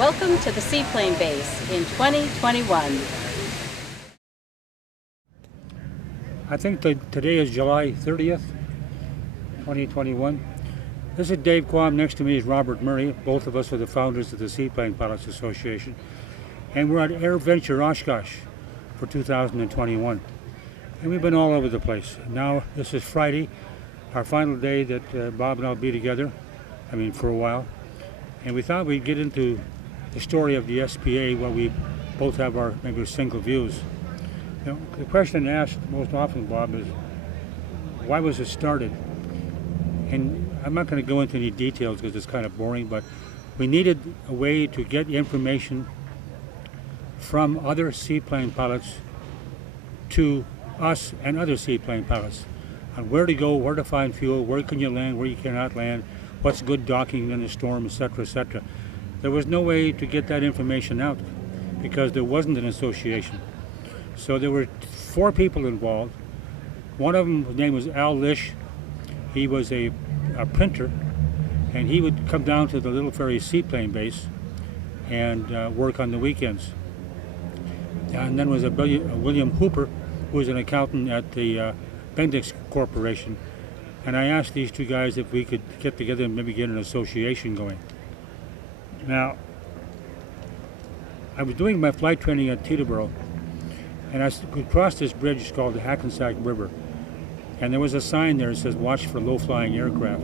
Welcome to the Seaplane Base in 2021. I think that today is July 30th, 2021. This is Dave Quam. Next to me is Robert Murray. Both of us are the founders of the Seaplane Pilots Association. And we're at Air Venture Oshkosh for 2021. And we've been all over the place. Now, this is Friday, our final day that Bob and I will be together, for a while. And we thought we'd get into the story of the SPA, where we both have our maybe single views. The question asked most often, Bob, is why was it started? And I'm not going to go into any details because it's kind of boring, but we needed a way to get information from other seaplane pilots to us and other seaplane pilots on where to go, where to find fuel, where can you land, where you cannot land, what's good docking in a storm, etc., etc. There was no way to get that information out because there wasn't an association. So there were 4 people involved. One of them, his name was Al Lish. He was a printer, and he would come down to the Little Ferry Seaplane Base and work on the weekends. And then was a William Hooper, who was an accountant at the Bendix Corporation. And I asked these 2 guys if we could get together and maybe get an association going. Now, I was doing my flight training at Teterboro, and I could cross this bridge called the Hackensack River. And there was a sign there that says, "Watch for low-flying aircraft."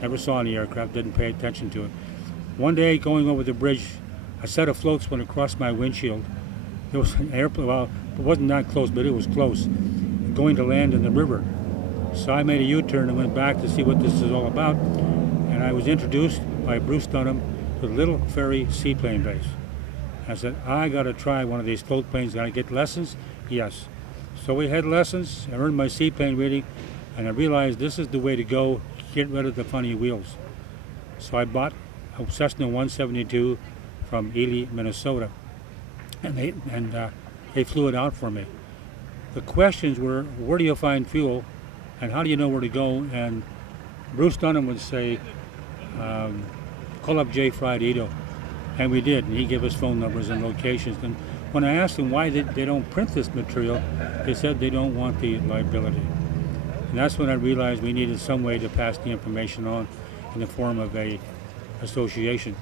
Never saw any aircraft, didn't pay attention to it. One day, going over the bridge, a set of floats went across my windshield. There was an airplane, well, it wasn't that close, but it was close, going to land in the river. So I made a U-turn and went back to see what this is all about. And I was introduced by Bruce Dunham to the Little Ferry Seaplane Base. I said, I got to try one of these float planes. Got to get lessons? Yes. So we had lessons. I earned my seaplane rating, and I realized this is the way to go. Get rid of the funny wheels. So I bought a Cessna 172 from Ely, Minnesota, and they flew it out for me. The questions were, where do you find fuel, and how do you know where to go? And Bruce Dunham would say, call up Jay Friedito. And we did, and he gave us phone numbers and locations. And when I asked them why they don't print this material, they said they don't want the liability. And that's when I realized we needed some way to pass the information on in the form of a association.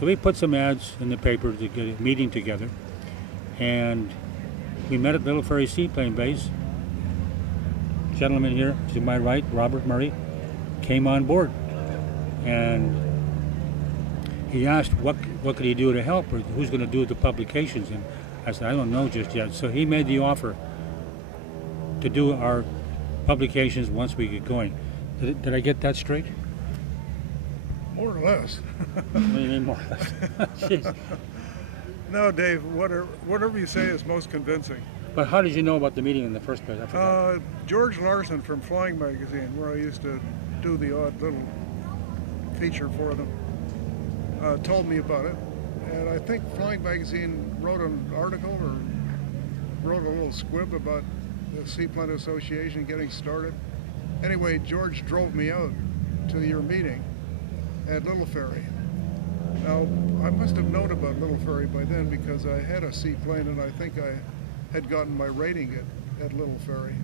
So we put some ads in the paper to get a meeting together, and we met at Little Ferry Seaplane Base. Gentleman here to my right, Robert Murray, came on board, and he asked what could he do to help, or who's going to do the publications. And I said, I don't know just yet. So he made the offer to do our publications once we get going. Did I get that straight? More or less. What do you mean more or less? Jeez. No, Dave, whatever you say is most convincing. But how did you know about the meeting in the first place? I forgot. George Larson from Flying Magazine, where I used to do the odd little feature for them, told me about it. And I think Flying Magazine wrote an article or wrote a little squib about the Seaplane Association getting started. Anyway, George drove me out to your meeting at Little Ferry. Now, I must have known about Little Ferry by then because I had a seaplane, and I think I had gotten my rating at Little Ferry.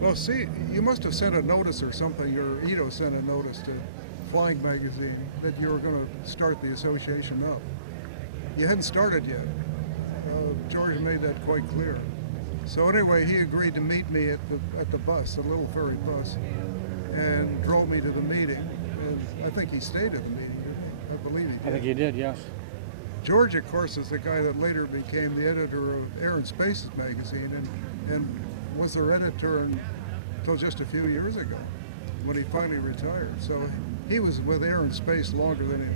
Well, see, you must have sent a notice or something, or Ito sent a notice to Flying Magazine that you were going to start the association up. You hadn't started yet. George made that quite clear. So anyway, he agreed to meet me at the bus, the Little Ferry bus, and drove me to the meeting. And I think he stayed at the meeting. I believe he did. I think you did, yes. George, of course, is the guy that later became the editor of Air and Spaces magazine, and was their editor until just a few years ago, when he finally retired. So he was with Air and Space longer than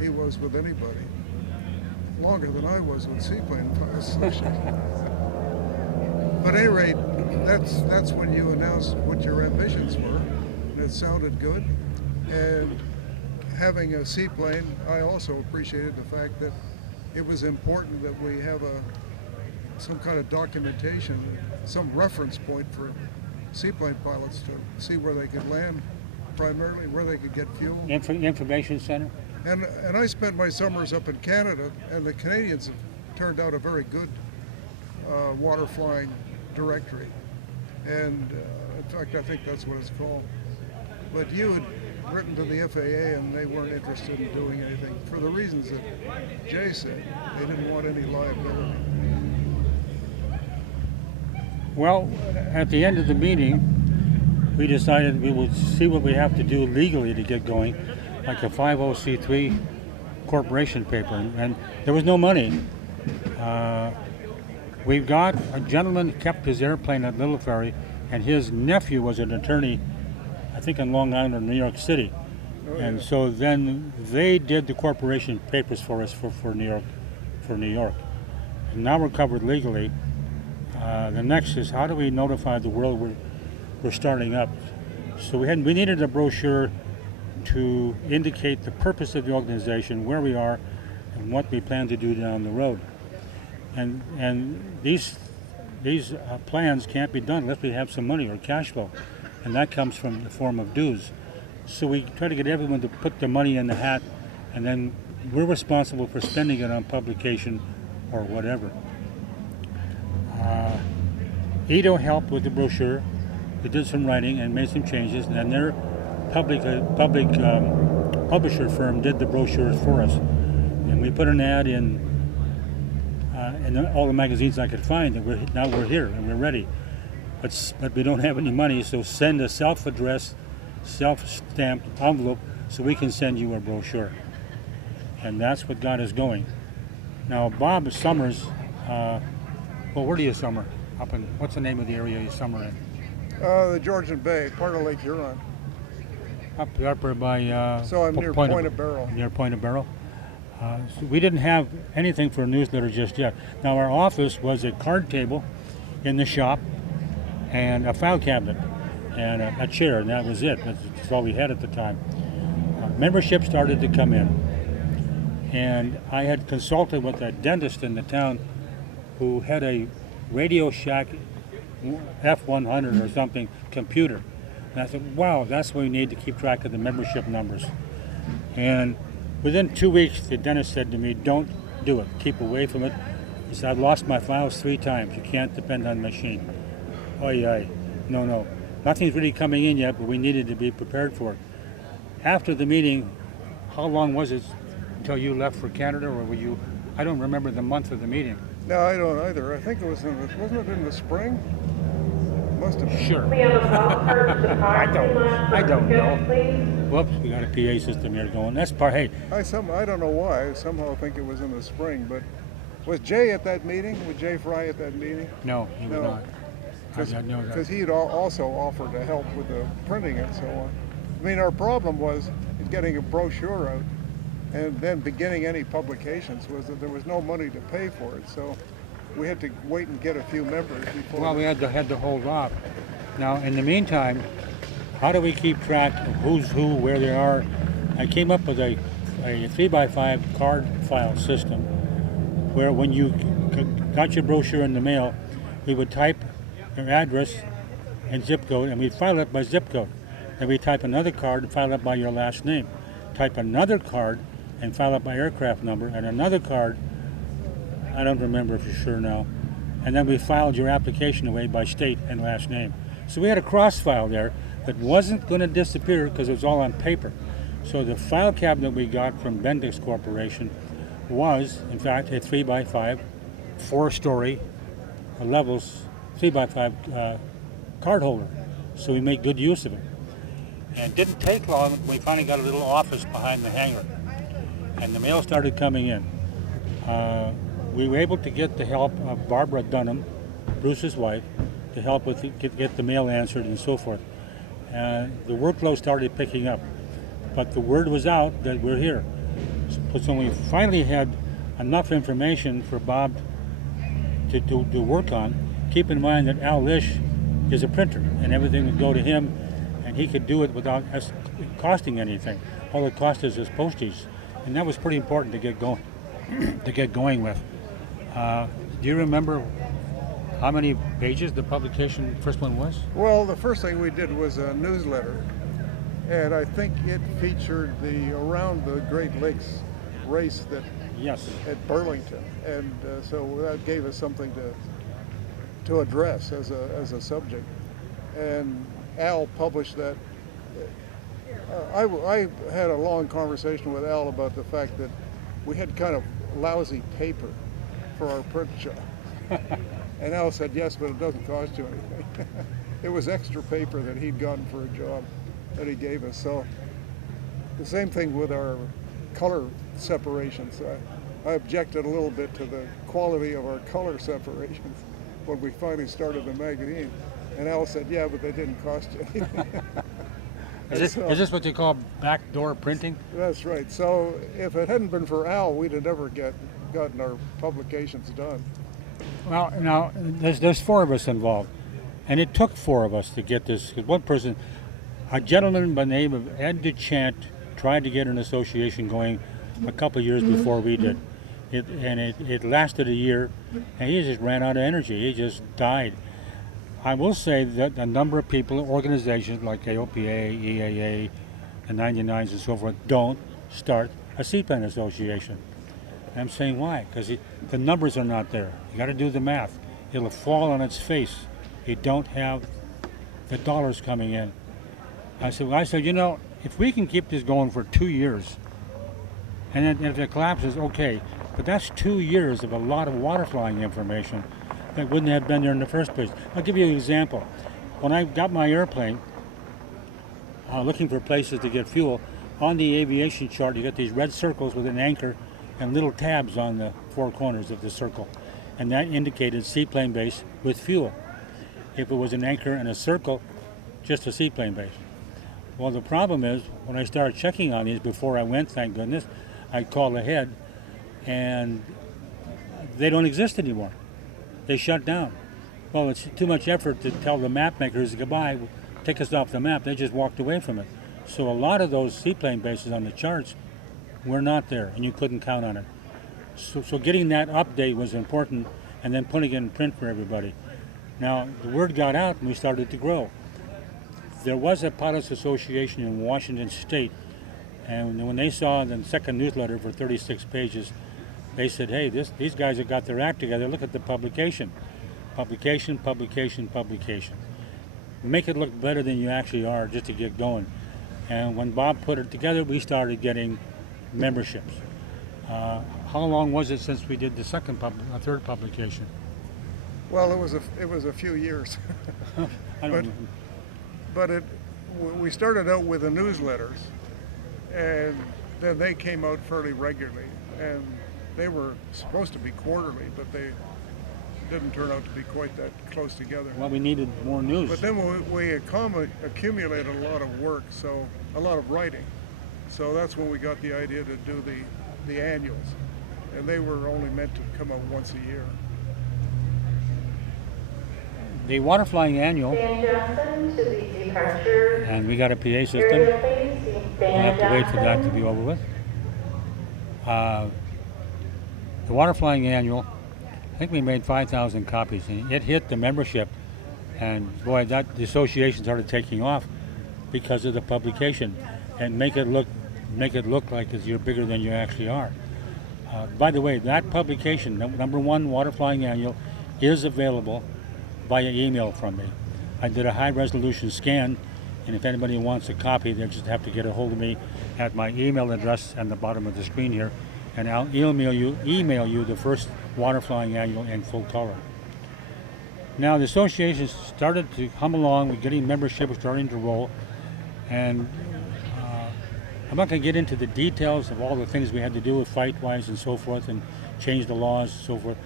he was with anybody. Longer than I was with Seaplane Association. But at any rate, that's when you announced what your ambitions were, and it sounded good. And having a seaplane, I also appreciated the fact that it was important that we have some kind of documentation, some reference point for seaplane pilots to see where they could land primarily, where they could get fuel. Information center? And I spent my summers up in Canada, and the Canadians have turned out a very good water flying directory. And in fact, I think that's what it's called. But you had written to the FAA and they weren't interested in doing anything for the reasons that Jay said. They didn't want any liability. Well, at the end of the meeting, we decided we would see what we have to do legally to get going, like a 50c3 corporation paper, and there was no money. We've got a gentleman kept his airplane at Little Ferry, and his nephew was an attorney, I think in Long Island or New York City. And so then they did the corporation papers for us for New York. And now we're covered legally. The next is, how do we notify the world we're starting up? So we needed a brochure to indicate the purpose of the organization, where we are, and what we plan to do down the road. And these plans can't be done unless we have some money or cash flow, and that comes from the form of dues. So we try to get everyone to put their money in the hat, and then we're responsible for spending it on publication or whatever. Edo helped with the brochure. We did some writing and made some changes, and then their public publisher firm did the brochures for us. And we put an ad in all the magazines I could find that now we're here and we're ready. But we don't have any money, so send a self-addressed, self-stamped envelope so we can send you a brochure. And that's what got us going. Now, Bob Summers, well, where do you summer? What's the name of the area you summer in? The Georgian Bay, part of Lake Huron. Up there by... so I'm near Point of Barrel. Near Point of Barrel. So we didn't have anything for a newsletter just yet. Now, our office was a card table in the shop and a file cabinet and a chair, and that was it. That's all we had at the time. Membership started to come in, and I had consulted with a dentist in the town who had a Radio Shack F100 or something computer. And I said, wow, that's what we need to keep track of the membership numbers. And within 2 weeks, the dentist said to me, don't do it. Keep away from it. He said, I've lost my files 3 times. You can't depend on the machine. No. Nothing's really coming in yet, but we needed to be prepared for it. After the meeting, how long was it until you left for Canada, or were you? I don't remember the month of the meeting. No, I don't either. I think it was wasn't it in the spring? Must have been. Sure. I don't know. Whoops, we got a PA system here going. That's part. Hey. I don't know why. I somehow think it was in the spring, but was Jay at that meeting? Was Jay Fry at that meeting? No, he was not. Because he had also offered to help with the printing and so on. I mean, our problem was getting a brochure out and then beginning any publications was that there was no money to pay for it. So we had to wait and get a few members before. Well, we had to hold off. Now, in the meantime, how do we keep track of who's who, where they are? I came up with a 3x5 card file system where when you got your brochure in the mail, we would type your address and zip code, and we'd file it by zip code. Then we type another card and file it by your last name. Type another card and file it by aircraft number, and another card, I don't remember for sure now, and then we filed your application away by state and last name. So we had a cross file there that wasn't going to disappear because it was all on paper. So the file cabinet we got from Bendix Corporation was, in fact, a 3x5, 4-story levels, 3x5 card holder. So we made good use of it. And it didn't take long. We finally got a little office behind the hangar, and the mail started coming in. We were able to get the help of Barbara Dunham, Bruce's wife, to help with get the mail answered and so forth. The workload started picking up, but the word was out that we're here. So when we finally had enough information for Bob to work on, keep in mind that Al Lish is a printer, and everything would go to him, and he could do it without us costing anything. All it cost us is postage, and that was pretty important to get going with. Do you remember how many pages the publication first one was? Well, the first thing we did was a newsletter, and I think it featured the around the Great Lakes race that Yes. at Burlington, and so that gave us something to address as a subject. And Al published that. I had a long conversation with Al about the fact that we had kind of lousy paper for our print job. And Al said, yes, but it doesn't cost you anything. It was extra paper that he'd gotten for a job that he gave us. So the same thing with our color separations. I objected a little bit to the quality of our color separations when we finally started the magazine. And Al said, yeah, but they didn't cost you anything. Is this what you call backdoor printing? That's right. So if it hadn't been for Al, we'd have never gotten our publications done. Well, now, there's four of us involved. And it took four of us to get this. Because one person, a gentleman by the name of Ed DeChant, tried to get an association going a couple of years before we did. It lasted a year, and he just ran out of energy. He just died. I will say that a number of people, organizations like AOPA, EAA, the 99s and so forth, don't start a Seaplane association. And I'm saying why? Because the numbers are not there. You got to do the math. It'll fall on its face. You don't have the dollars coming in. I said, you know, if we can keep this going for 2 years, and then if it collapses, okay, but that's 2 years of a lot of water flying information that wouldn't have been there in the first place. I'll give you an example. When I got my airplane, looking for places to get fuel, on the aviation chart you get these red circles with an anchor and little tabs on the four corners of the circle. And that indicated seaplane base with fuel. If it was an anchor and a circle, just a seaplane base. Well, the problem is, when I started checking on these before I went, thank goodness, I called ahead, and they don't exist anymore. They shut down. Well, it's too much effort to tell the map makers goodbye, take us off the map. They just walked away from it. So a lot of those seaplane bases on the charts were not there, and you couldn't count on it. So getting that update was important, and then putting it in print for everybody. Now, the word got out, and we started to grow. There was a pilots association in Washington State, and when they saw the second newsletter for 36 pages, they said, hey, these guys have got their act together. Look at the publication. Publication, publication, publication. Make it look better than you actually are, just to get going. And when Bob put it together, we started getting memberships. How long was it since we did the third publication? Well, it was a few years. I don't know. But we started out with the newsletters, and then they came out fairly regularly, and they were supposed to be quarterly, but they didn't turn out to be quite that close together. Well, we needed more news. But then we accumulated a lot of work, so a lot of writing. So that's when we got the idea to do the annuals, and they were only meant to come out once a year. The water flying annual, and we got a PA system. We'll have to wait for that to be over with. The water flying annual, I think we made 5,000 copies, and it hit the membership, and boy, the association started taking off because of the publication, and make it look like you're bigger than you actually are. By the way, that publication, number one water flying annual, is available via email from me. I did a high resolution scan, and if anybody wants a copy, they just have to get a hold of me at my email address at the bottom of the screen here, and I'll email you the first water flying annual in full color. Now the association started to hum along, we're getting membership, we're starting to roll, and I'm not going to get into the details of all the things we had to do with fight-wise and so forth, and change the laws and so forth.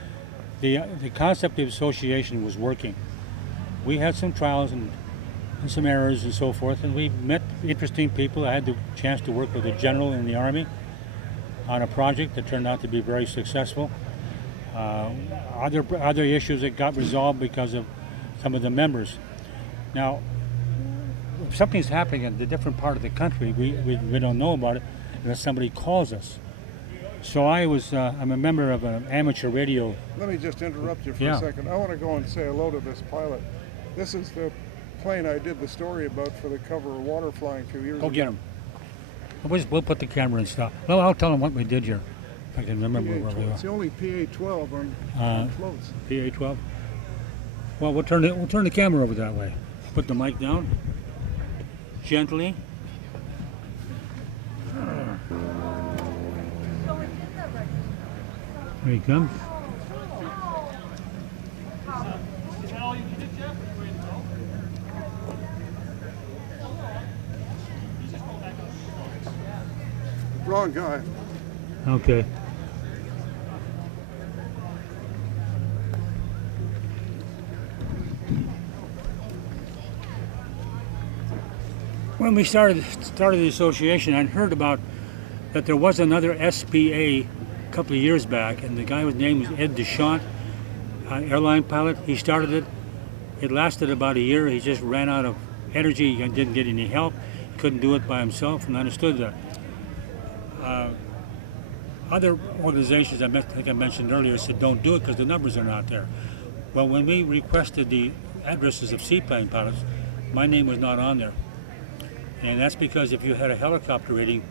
The concept of association was working. We had some trials and some errors and so forth, and we met interesting people. I had the chance to work with a general in the Army on a project that turned out to be very successful. Other issues that got resolved because of some of the members. Now, if something's happening in a different part of the country, we don't know about it unless somebody calls us. So I'm a member of an amateur radio. Let me just interrupt you for a second. I want to go and say hello to this pilot. This is the plane I did the story about for the cover of Water Flying a few years Go ago. get him. We'll put the camera and stuff. Well, I'll tell them what we did here. If I can remember where we It's the were. only PA-12 on floats. PA-12. Well, we'll turn the camera over that way. Put the mic down. Gently. Here he comes. Wrong guy. Okay. When we started the association, I'd heard about that there was another SPA a couple of years back, and the guy's name was Ed DeShant, airline pilot. He started it. It lasted about a year. He just ran out of energy. He didn't get any help. He couldn't do it by himself, and I understood that. Other organizations, I think I mentioned earlier, said don't do it because the numbers are not there. Well, when we requested the addresses of seaplane pilots, my name was not on there. And that's because if you had a helicopter rating,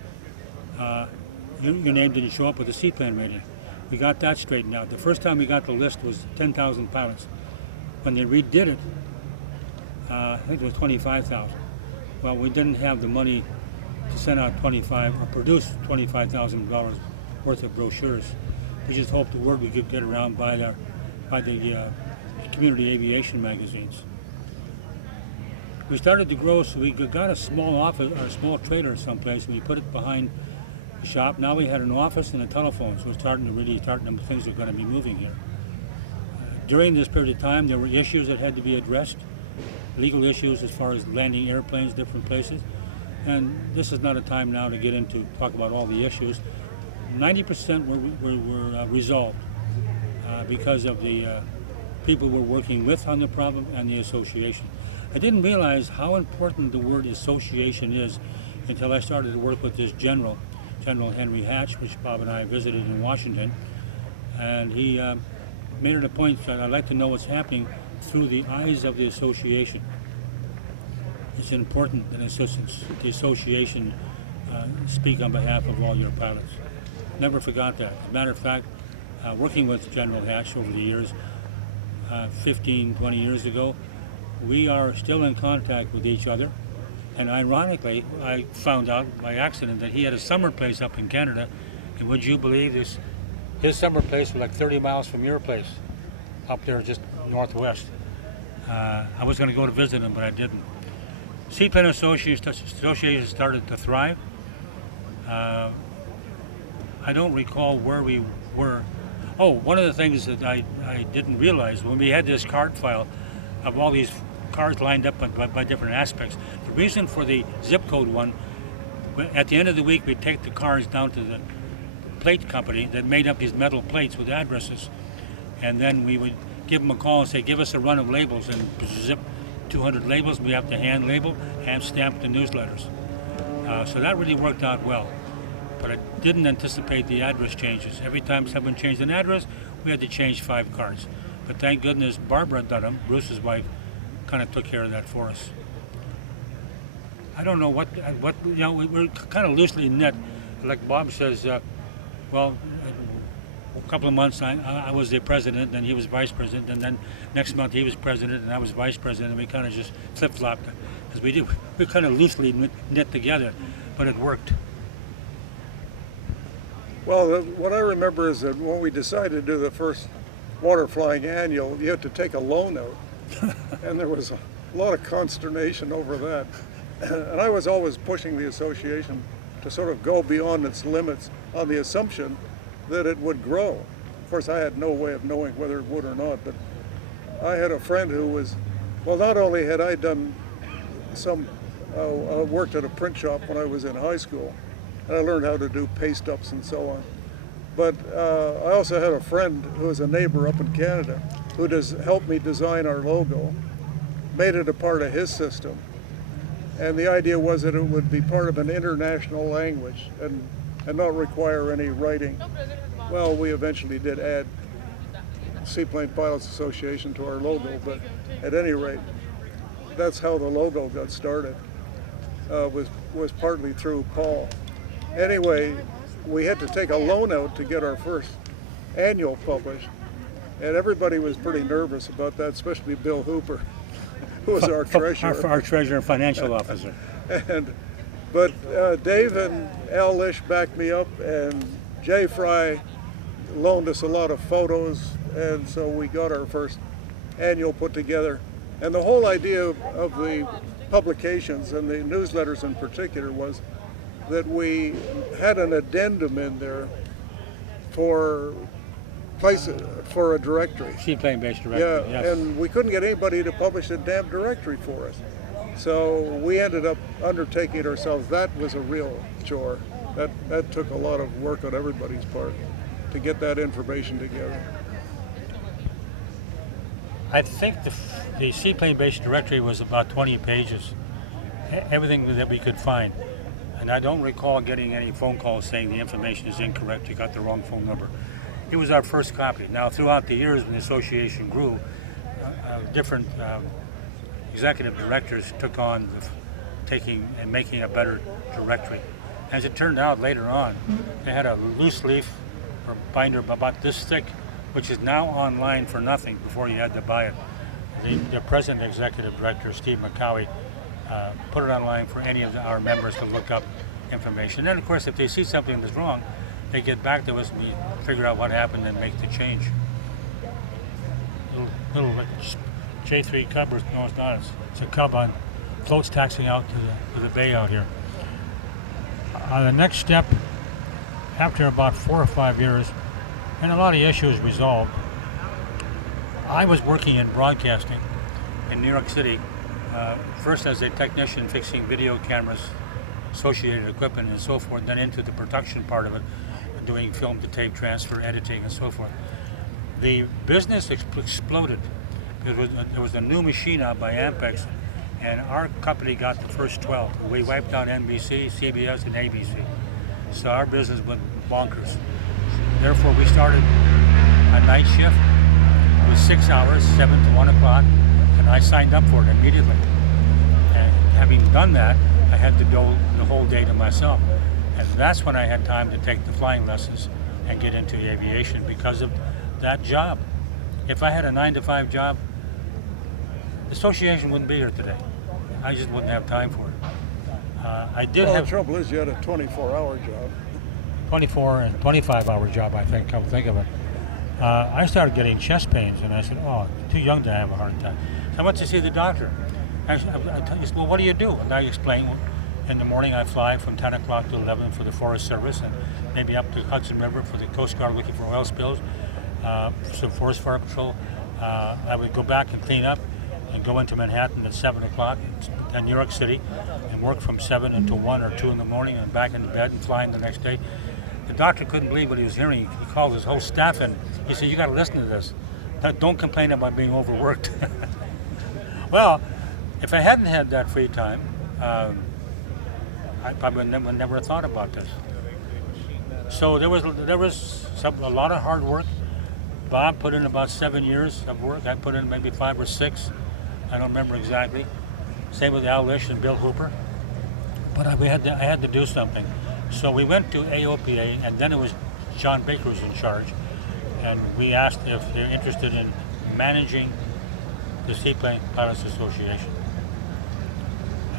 your name didn't show up with the seaplane rating. We got that straightened out. The first time we got the list was 10,000 pilots. When they redid it, I think it was 25,000. Well, we didn't have the money to send out 25 or produce $25,000 worth of brochures. We just hoped the word we could get around by the community aviation magazines. We started to grow, so we got a small office or a small trailer someplace, and we put it behind the shop. Now we had an office and a telephone, so we're things are going to be moving here. During this period of time, there were issues that had to be addressed, legal issues as far as landing airplanes different places. And this is not a time now to get into talk about all the issues. 90% were resolved because of the people we're working with on the problem and the association. I didn't realize how important the word association is until I started to work with this General Henry Hatch, which Bob and I visited in Washington. And he made it a point that I'd like to know what's happening through the eyes of the association. It's important that the association speak on behalf of all your pilots. Never forgot that. As a matter of fact, working with General Hatch over the years, 15, 20 years ago, we are still in contact with each other. And ironically, I found out by accident that he had a summer place up in Canada. And would you believe this? His summer place was like 30 miles from your place, up there just northwest. I was going to go to visit him, but I didn't. Seaplane Association started to thrive. I don't recall where we were. Oh, one of the things that I didn't realize, when we had this card file of all these cars lined up by different aspects, the reason for the zip code one, at the end of the week we'd take the cars down to the plate company that made up these metal plates with addresses, and then we would give them a call and say, give us a run of labels, and zip 200 labels. We have to hand label, hand stamp the newsletters. So that really worked out well. But I didn't anticipate the address changes. Every time someone changed an address, we had to change 5 cards. But thank goodness Barbara Dunham, Bruce's wife, kind of took care of that for us. I don't know what you know, we're kind of loosely knit. Like Bob says, well, a couple of months I was the president, then he was vice president, and then next month he was president and I was vice president, and we kind of just flip-flopped as we do. We're kind of loosely knit together, but it worked. Well, what I remember is that when we decided to do the first water flying annual, you had to take a loan out. And there was a lot of consternation over that. And I was always pushing the association to sort of go beyond its limits on the assumption that it would grow. Of course, I had no way of knowing whether it would or not, but I had a friend who was, well, not only had I done worked at a print shop when I was in high school, and I learned how to do paste ups and so on. But I also had a friend who was a neighbor up in Canada who helped me design our logo, made it a part of his system. And the idea was that it would be part of an international language and not require any writing. Well, we eventually did add Seaplane Pilots Association to our logo, but at any rate, that's how the logo got started. Was partly through Paul. Anyway, we had to take a loan out to get our first annual published, and everybody was pretty nervous about that, especially Bill Hooper, who was our treasurer. Our treasurer and financial officer. But Dave and Al Lish backed me up, and Jay Fry loaned us a lot of photos, and so we got our first annual put together. And the whole idea of the publications and the newsletters in particular was that we had an addendum in there for a directory. Seaplane-based directory, yeah, yes. and we couldn't get anybody to publish a damn directory for us. So we ended up undertaking it ourselves. That was a real chore. That took a lot of work on everybody's part to get that information together. I think the Seaplane-based directory was about 20 pages, everything that we could find. And I don't recall getting any phone calls saying the information is incorrect, you got the wrong phone number. It was our first copy. Now, throughout the years when the association grew, different executive directors took on taking and making a better directory. As it turned out later on, they had a loose leaf or binder about this thick, which is now online for nothing. Before you had to buy it. The present executive director, Steve McCowie, put it online for any of our members to look up information. And then, of course, if they see something that's wrong, they get back to us and we figure out what happened and make the change. Little J3 Cub, no, it's not. It's a Cub on floats taxiing out to the bay out here. The next step, after about 4 or 5 years, and a lot of issues resolved, I was working in broadcasting in New York City, first as a technician fixing video cameras, associated equipment and so forth, then into the production part of it, doing film to tape transfer, editing and so forth. The business exploded. There was a new machine out by Ampex, and our company got the first 12. We wiped out NBC, CBS, and ABC. So our business went bonkers. Therefore, we started a night shift. It was 6 hours, 7 to 1 o'clock, and I signed up for it immediately. And having done that, I had to go the whole day to myself. And that's when I had time to take the flying lessons and get into aviation because of that job. If I had a 9-to-5 job, the association wouldn't be here today. I just wouldn't have time for it. The trouble is you had a 24-hour job. 24 and 25-hour job, I think, come to think of it. I started getting chest pains, and I said, oh, too young to have a heart attack. So I went to see the doctor. He said, well, what do you do? And I explained, well, in the morning I fly from 10 o'clock to 11 for the Forest Service, and maybe up to Hudson River for the Coast Guard looking for oil spills, some Forest Fire Patrol. I would go back and clean up and go into Manhattan at 7 o'clock in New York City and work from 7 until 1 or 2 in the morning and back into bed and flying the next day. The doctor couldn't believe what he was hearing. He called his whole staff in. He said, you got to listen to this. Don't complain about being overworked. Well, if I hadn't had that free time, I probably never thought about this. So there was a lot of hard work. Bob put in about 7 years of work. I put in maybe 5 or 6. I don't remember exactly. Same with Al Lish and Bill Hooper. But I had to do something. So we went to AOPA, and then it was John Baker was in charge. And we asked if they're interested in managing the Seaplane Pilots Association.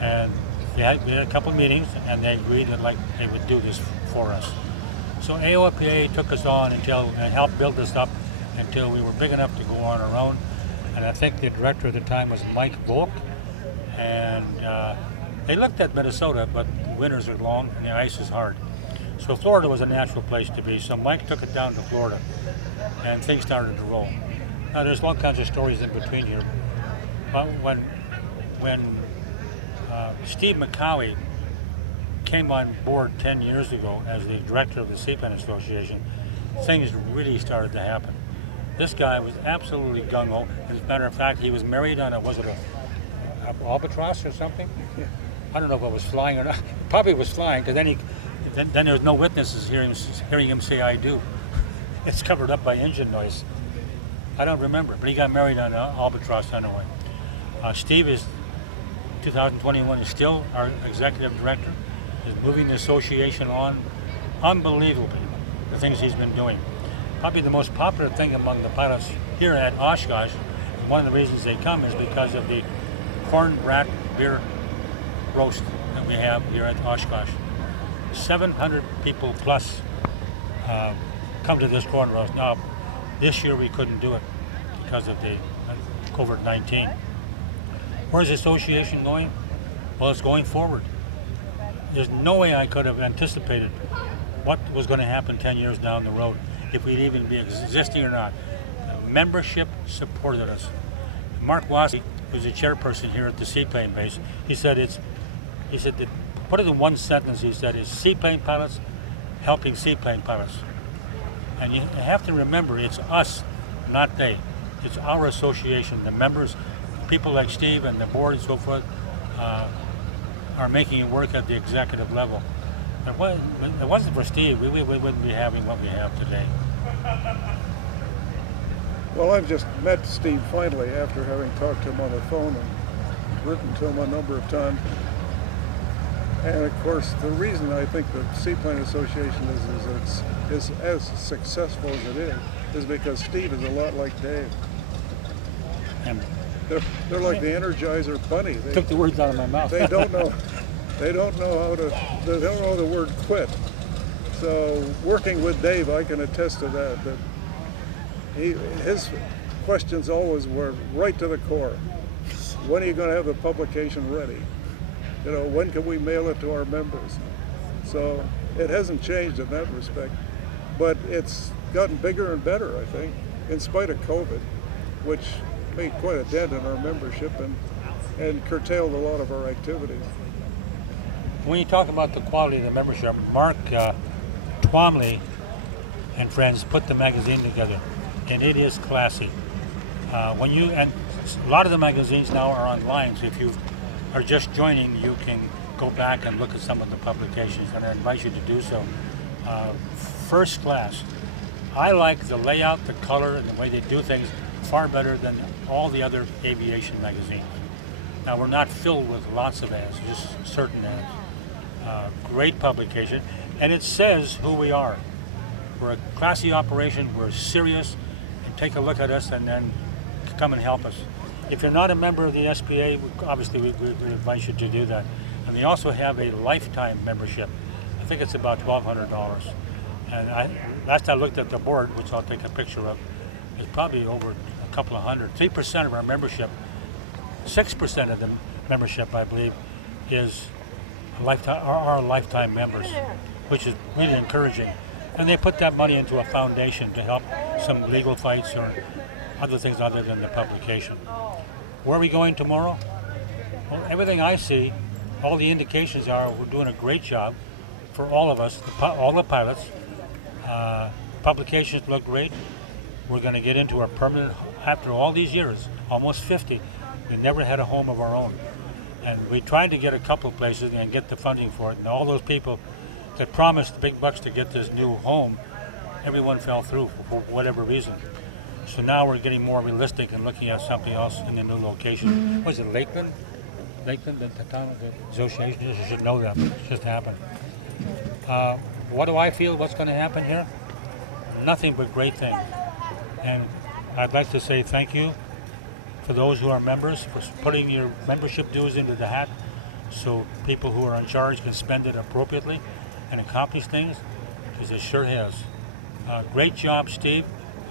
And we had a couple of meetings, and they agreed that they would do this for us. So AOPA took us on and helped build us up until we were big enough to go on our own. And I think the director at the time was Mike Volk. And they looked at Minnesota, but winters are long and the ice is hard. So Florida was a natural place to be. So Mike took it down to Florida, and things started to roll. Now there's all kinds of stories in between here. But when Steve McCowie came on board 10 years ago as the director of the Seaplane Association, things really started to happen. This guy was absolutely gung-ho. As a matter of fact, he was married on a albatross or something? Yeah. I don't know if it was flying or not. Probably was flying, because then there was no witnesses hearing him say "I do." It's covered up by engine noise. I don't remember, but he got married on an albatross anyway. Steve is 2021 is still our executive director, is moving the association on. Unbelievable, the things he's been doing. Probably the most popular thing among the pilots here at Oshkosh, and one of the reasons they come is because of the corn rat beer roast that we have here at Oshkosh. 700 people plus come to this corn roast. Now, this year we couldn't do it because of the COVID-19. Where's the association going? Well, it's going forward. There's no way I could have anticipated what was going to happen 10 years down the road, if we'd even be existing or not. The membership supported us. Mark Wassey, who's the chairperson here at the Seaplane base, he said that, put it in one sentence, he said, is seaplane pilots helping seaplane pilots. And you have to remember, it's us, not they. It's our association. The members, people like Steve and the board and so forth, are making it work at the executive level. If it wasn't for Steve, we wouldn't be having what we have today. Well, I've just met Steve finally after having talked to him on the phone and written to him a number of times. And of course, the reason I think the Seaplane Association is as successful as it is because Steve is a lot like Dave. And they're like the Energizer Bunny. They took the words out of my mouth. They don't know. They don't know the word quit. So working with Dave, I can attest to that. That his questions always were right to the core. When are you going to have the publication ready? You know, when can we mail it to our members? So it hasn't changed in that respect, but it's gotten bigger and better, I think, in spite of COVID, which made quite a dent in our membership and curtailed a lot of our activities. When you talk about the quality of the membership, Mark Twomley and friends put the magazine together, and it is classy. And a lot of the magazines now are online, so if you are just joining, you can go back and look at some of the publications, and I invite you to do so. First class. I like the layout, the color, and the way they do things far better than all the other aviation magazines. Now, we're not filled with lots of ads, just certain ads. Great publication, and it says who we are. We're a classy operation, we're serious, and take a look at us and then come and help us. If you're not a member of the SPA, obviously we invite you to do that. And they also have a lifetime membership. I think it's about $1,200. And last I looked at the board, which I'll take a picture of, it's probably over a couple of hundred. 3% of our membership, 6% of the membership, I believe, is our lifetime members, which is really encouraging. And they put that money into a foundation to help some legal fights or other things other than the publication. Where are we going tomorrow? Well, everything I see, all the indications are we're doing a great job for all of us, all the pilots. Publications look great. We're going to get into our permanent, after all these years, almost 50, we never had a home of our own. And we tried to get a couple of places and get the funding for it. And all those people that promised big bucks to get this new home, everyone fell through for whatever reason. So now we're getting more realistic and looking at something else in the new location. Was it Lakeland? Lakeland, the town of the association? You should know that, but it just happened. What do I feel what's going to happen here? Nothing but great things. And I'd like to say thank you for those who are members for putting your membership dues into the hat so people who are in charge can spend it appropriately and accomplish things, because it sure has. Great job, Steve,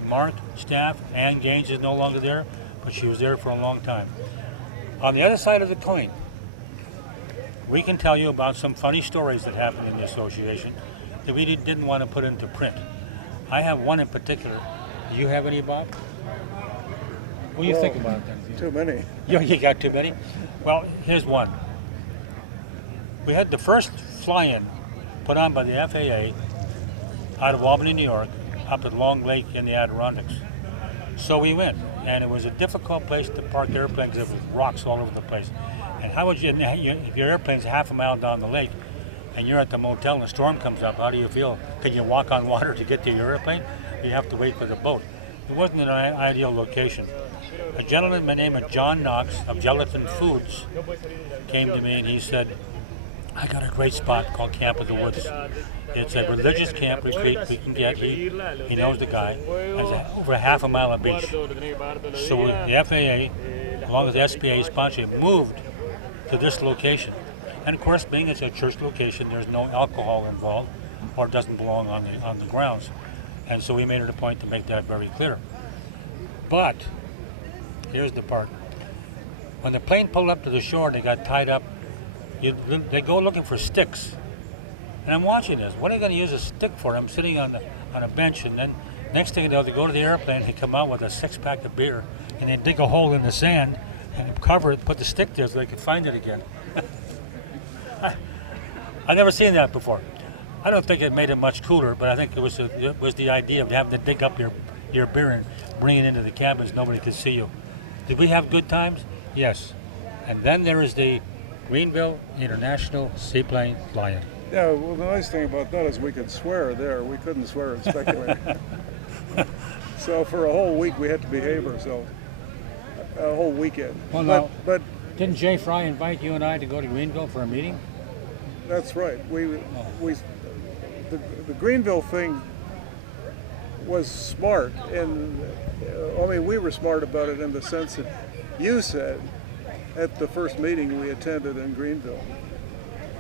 Mark, staff. Ann Gaines is no longer there, but she was there for a long time. On the other side of the coin, we can tell you about some funny stories that happened in the association that we didn't want to put into print. I have one in particular. Do you have any, Bob? What do you think about it then? Too many. You got too many? Well, here's one. We had the first fly-in put on by the FAA out of Albany, New York, up at Long Lake in the Adirondacks. So we went, and it was a difficult place to park airplanes. There was rocks all over the place. And how would you, if your airplane's half a mile down the lake, and you're at the motel and a storm comes up, how do you feel? Can you walk on water to get to your airplane? You have to wait for the boat. it wasn't an ideal location. A gentleman by the name of John Knox of Gelatin Foods came to me and he said, I got a great spot called Camp of the Woods. It's a religious camp retreat we can get. He knows the guy. It's over half a mile of beach. So the FAA, along with the SPA sponsorship, moved to this location. And of course, being it's a church location, there's no alcohol involved, or it doesn't belong on the grounds. And so we made it a point to make that very clear. But here's the part. When the plane pulled up to the shore and they got tied up, they go looking for sticks. And I'm watching this. What are they going to use a stick for? I'm sitting on a bench, and then next thing you know, they go to the airplane, they come out with a 6-pack of beer, and they dig a hole in the sand and cover it, put the stick there so they can find it again. I've never seen that before. I don't think it made it much cooler, but I think it was the idea of having to dig up your beer and bring it into the cabin so nobody could see you. Did we have good times? Yes. And then there is the Greenville International Seaplane Fly-In. Yeah, well, the nice thing about that is we could swear there. We couldn't swear in Speculate. So for a whole week we had to behave ourselves. A whole weekend. Well, but didn't Jay Fry invite you and I to go to Greenville for a meeting? That's right. The Greenville thing was smart, and I mean we were smart about it in the sense that you said at the first meeting we attended in Greenville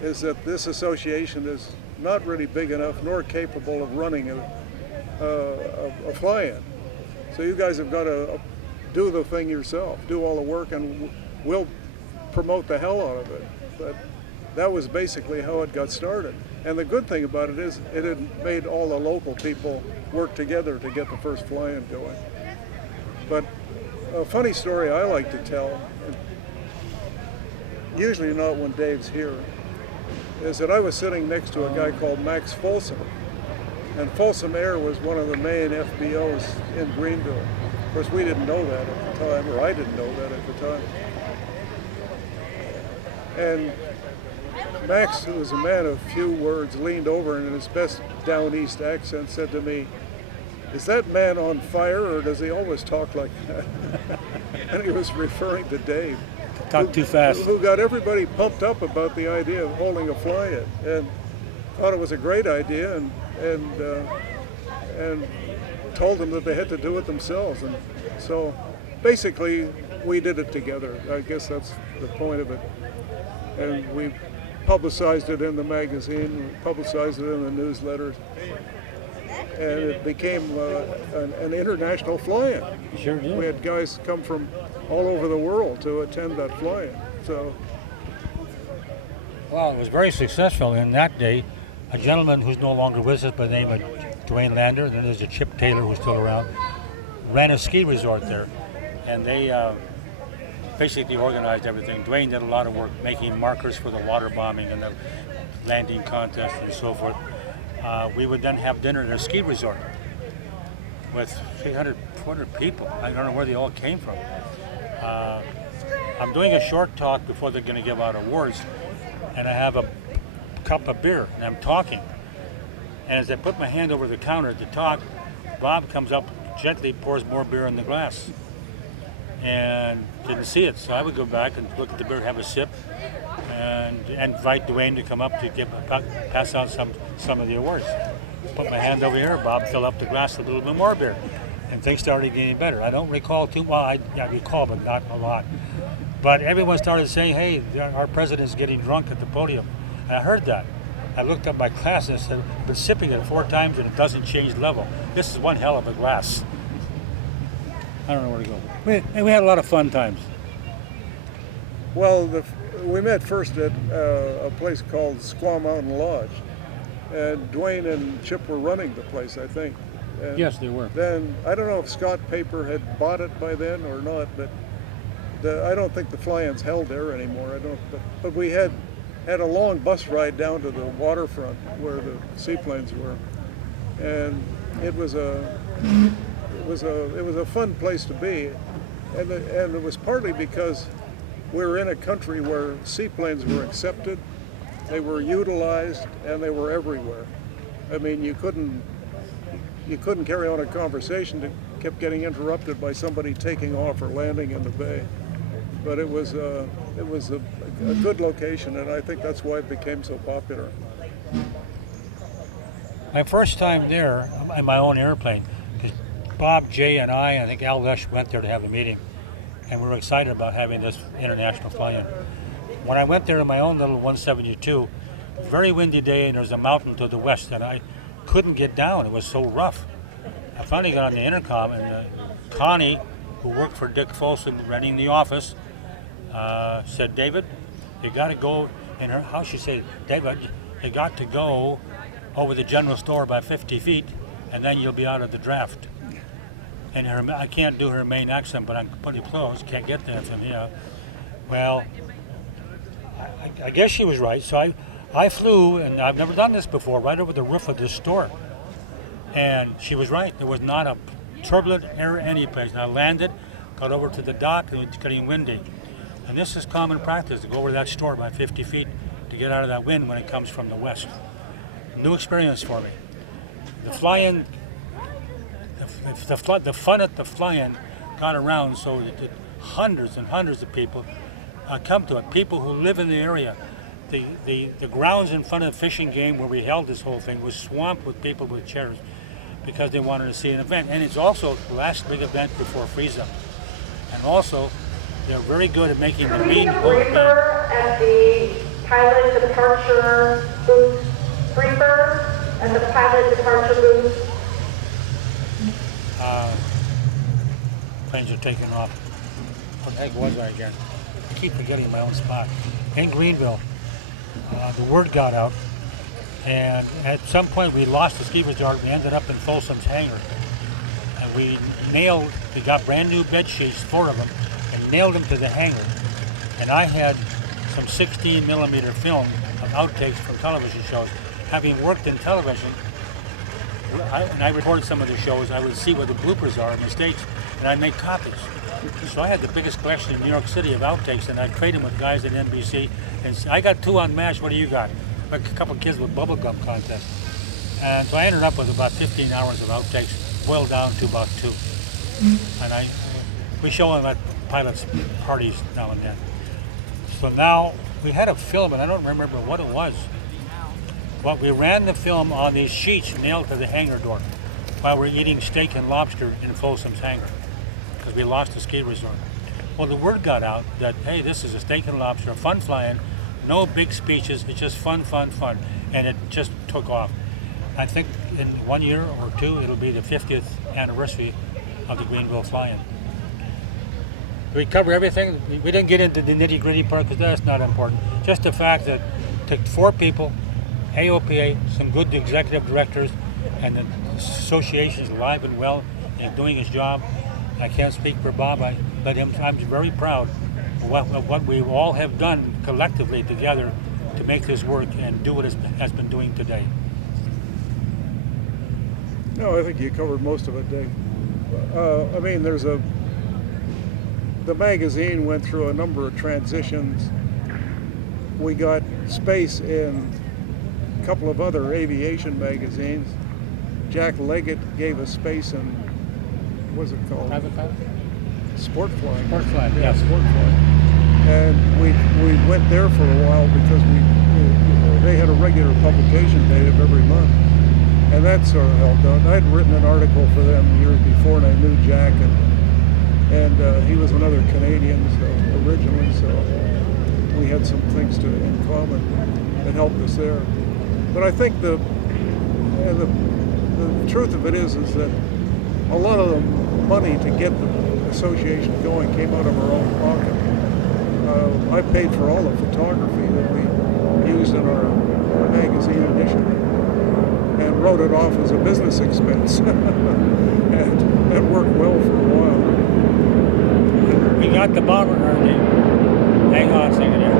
is that this association is not really big enough nor capable of running a fly-in. So you guys have got to do the thing yourself, do all the work, and we'll promote the hell out of it. But that was basically how it got started. And the good thing about it is it had made all the local people work together to get the first fly-in going. But a funny story I like to tell, usually not when Dave's here, is that I was sitting next to a guy called Max Folsom. And Folsom Air was one of the main FBOs in Greenville. Of course, we didn't know that at the time, or I didn't know that at the time. And Max, who was a man of few words, leaned over and in his best down east accent said to me, "Is that man on fire, or does he always talk like that?" And he was referring to Dave. Talk too fast. Who got everybody pumped up about the idea of holding a fly-in, and thought it was a great idea, and told them that they had to do it themselves. And so basically we did it together. I guess that's the point of it. And we publicized it in the magazine, we publicized it in the newsletters, and it became an international fly-in. Sure did. We had guys come from all over the world to attend that fly-in. So, well, it was very successful. In that day, a gentleman who's no longer with us by the name of Dwayne Lander, then there's a Chip Taylor who's still around, ran a ski resort there. And they basically organized everything. Dwayne did a lot of work making markers for the water bombing and the landing contest and so forth. We would then have dinner at a ski resort with 300, 400 people. I don't know where they all came from. I'm doing a short talk before they're going to give out awards, and I have a cup of beer, and I'm talking. And as I put my hand over the counter to talk, Bob comes up, gently pours more beer in the glass. And didn't see it, so I would go back and look at the beer, have a sip, and invite Dwayne to come up to pass out some of the awards. Put my hand over here, Bob filled up the glass with a little bit more beer, and things started getting better. I don't recall too well. I recall, but not a lot. But everyone started saying, "Hey, our president's getting drunk at the podium," and I heard that. I looked up my glass and I said, "I've been sipping it 4 times and it doesn't change level. This is one hell of a glass." I don't know where to go. We had a lot of fun times. well, we met first at a place called Quam Mountain Lodge, and Dwayne and Chip were running the place, I think. And Yes, they were. then, I don't know if Scott Paper had bought it by then or not, but I don't think the fly-in's held there anymore. But we had a long bus ride down to the waterfront where the seaplanes were, and it was a fun place to be, and it was partly because we were in a country where seaplanes were accepted, they were utilized, and they were everywhere. I mean, you couldn't you couldn't carry on a conversation. It kept getting interrupted by somebody taking off or landing in the bay. But it was a good location, and I think that's why it became so popular. My first time there in my own airplane, because Bob, Jay, and I think Al Lesh went there to have a meeting, and we were excited about having this international fly-in. When I went there in my own little 172, very windy day, and there's a mountain to the west, and I couldn't get down. It was so rough. I finally got on the intercom, and Connie, who worked for Dick Folsom running the office, said, "David, you got to go." In her house, she said, "David, you got to go over the general store by 50 feet, and then you'll be out of the draft." And I can't do her main accent, but I'm pretty close. Can't get there from here. Well, I guess she was right. So I flew, and I've never done this before, right over the roof of this store. And she was right. There was not a turbulent air any place. And I landed, got over to the dock, and it was getting windy. And this is common practice, to go over that store by 50 feet to get out of that wind when it comes from the west. New experience for me. The fly-in, the fun at the fly-in got around so that hundreds and hundreds of people come to it. People who live in the area. The grounds in front of the fishing game where we held this whole thing was swamped with people with chairs because they wanted to see an event. And it's also the last big event before freeze-up. And also, they're very good at making the main boat. Briefer at the pilot departure booth. Briefer at the pilot departure booth. Planes are taking off. What the heck was I again? I keep forgetting my own spot. In Greenville, the word got out, and at some point we lost the ski resort. We ended up in Folsom's hangar, and we got brand new bed sheets, 4 of them, and nailed them to the hangar. And I had some 16 millimeter film of outtakes from television shows. Having worked in television, and I recorded some of the shows, I would see what the bloopers are in the States, and I'd make copies. So I had the biggest collection in New York City of outtakes, and I'd trade them with guys at NBC. And I got 2 unmatched, what do you got? Like a couple of kids with bubblegum contest. And so I ended up with about 15 hours of outtakes, boiled down to about 2. And we show them at pilots' parties now and then. So now, we had a film, and I don't remember what it was. But we ran the film on these sheets nailed to the hangar door while we're eating steak and lobster in Folsom's hangar because we lost the ski resort. Well, the word got out that, hey, this is a steak and lobster, fun flying, no big speeches, it's just fun, fun, fun. And it just took off. I think in 1 year or 2, it'll be the 50th anniversary of the Greenville fly-in. We cover everything. We didn't get into the nitty-gritty part because that's not important. Just the fact that it took 4 people, AOPA, some good executive directors, and the association's alive and well and doing his job. I can't speak for Bob, but I'm very proud of what we all have done collectively together to make this work and do what it has been doing today. No, I think you covered most of it, Dave. I mean, the magazine went through a number of transitions. We got space in a couple of other aviation magazines. Jack Leggett gave us space in, what's it called? Sport Flying. Sport Flying, yeah, Sport Flying. And we went there for a while because they had a regular publication date of every month. And that sort of helped out. I'd written an article for them years before, and I knew Jack, and he was another Canadian originally, so we had some things in common that helped us there. But I think the truth of it is that a lot of the money to get the association going came out of our own pocket. I paid for all the photography that we used in our magazine initially and wrote it off as a business expense. And that worked well for a while. We got the bomber early. Hang on a second here.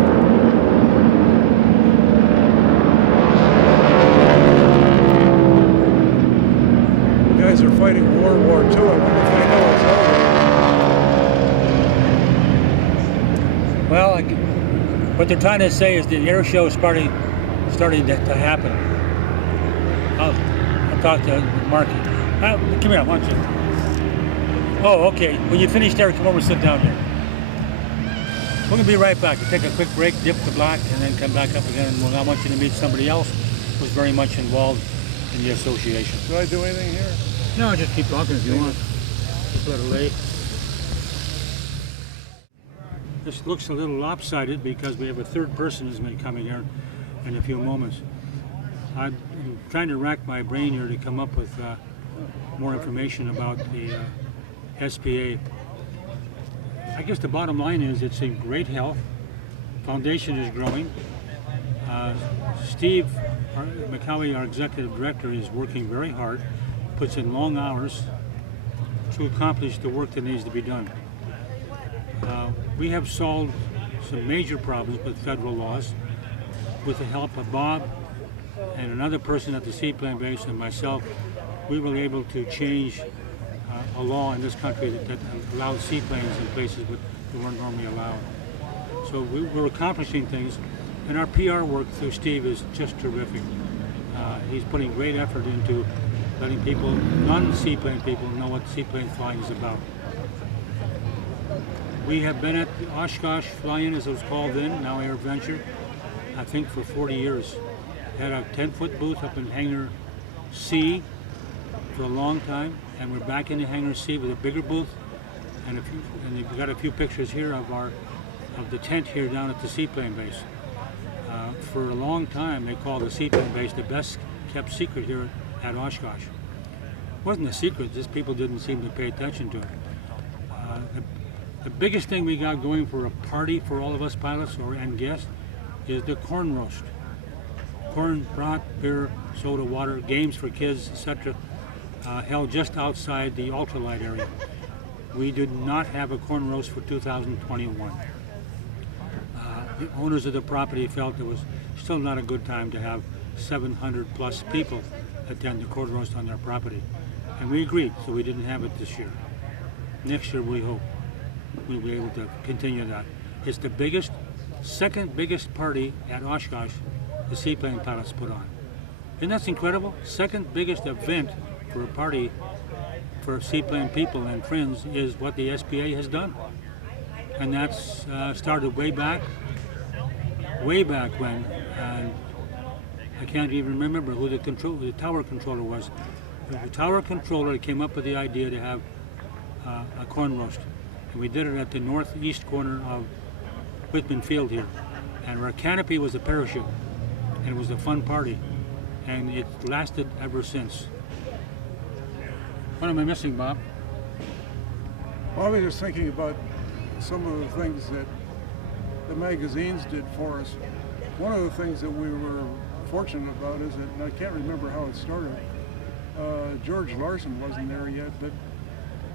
The guys are fighting World War II. I wonder if they know it's over. Well, what they're trying to say is the air show is starting to happen. talk to Marky. Come here, why don't you? Oh, okay. When you finish there, come over and sit down here. We're going to be right back. We'll take a quick break, dip the black, and then come back up again. And I want you to meet somebody else who's very much involved in the association. Do I do anything here? No, just keep talking if you want. Just let it lay. This looks a little lopsided because we have a third person who's going to be coming here in a few moments. I'm trying to rack my brain here to come up with more information about the SPA. I guess the bottom line is it's in great health. Foundation is growing. Steve McCowie, our executive director, is working very hard, puts in long hours to accomplish the work that needs to be done. We have solved some major problems with federal laws with the help of Bob and another person at the Seaplane base and myself. We were able to change a law in this country that allowed seaplanes in places that weren't normally allowed. So we're accomplishing things, and our PR work through Steve is just terrific. He's putting great effort into letting people, non-seaplane people, know what seaplane flying is about. We have been at Oshkosh Fly-In, as it was called then, now Air Venture, I think for 40 years. Had a 10-foot booth up in Hangar C for a long time, and we're back in the Hangar C with a bigger booth, and you've got a few pictures here of the tent here down at the Seaplane base. For a long time, they called the Seaplane base the best kept secret here at Oshkosh. It wasn't a secret, just people didn't seem to pay attention to it. The biggest thing we got going for a party for all of us pilots and guests is the corn roast. Corn, brat, beer, soda, water, games for kids, etc. Held just outside the ultralight area. We did not have a corn roast for 2021. The owners of the property felt it was still not a good time to have 700 plus people attend the corn roast on their property. And we agreed, so we didn't have it this year. Next year, we hope we'll be able to continue that. It's the biggest, second biggest party at Oshkosh the Seaplane pilots put on. Isn't that incredible? Second biggest event for a party for Seaplane people and friends is what the SPA has done. And that's started way back when, and I can't even remember who the tower controller was. The tower controller came up with the idea to have a corn roast. And we did it at the northeast corner of Whitman Field here. And our canopy was a parachute. And it was a fun party. And it lasted ever since. What am I missing, Bob? Well, I was just thinking about some of the things that the magazines did for us. One of the things that we were fortunate about is that, and I can't remember how it started, George Larson wasn't there yet,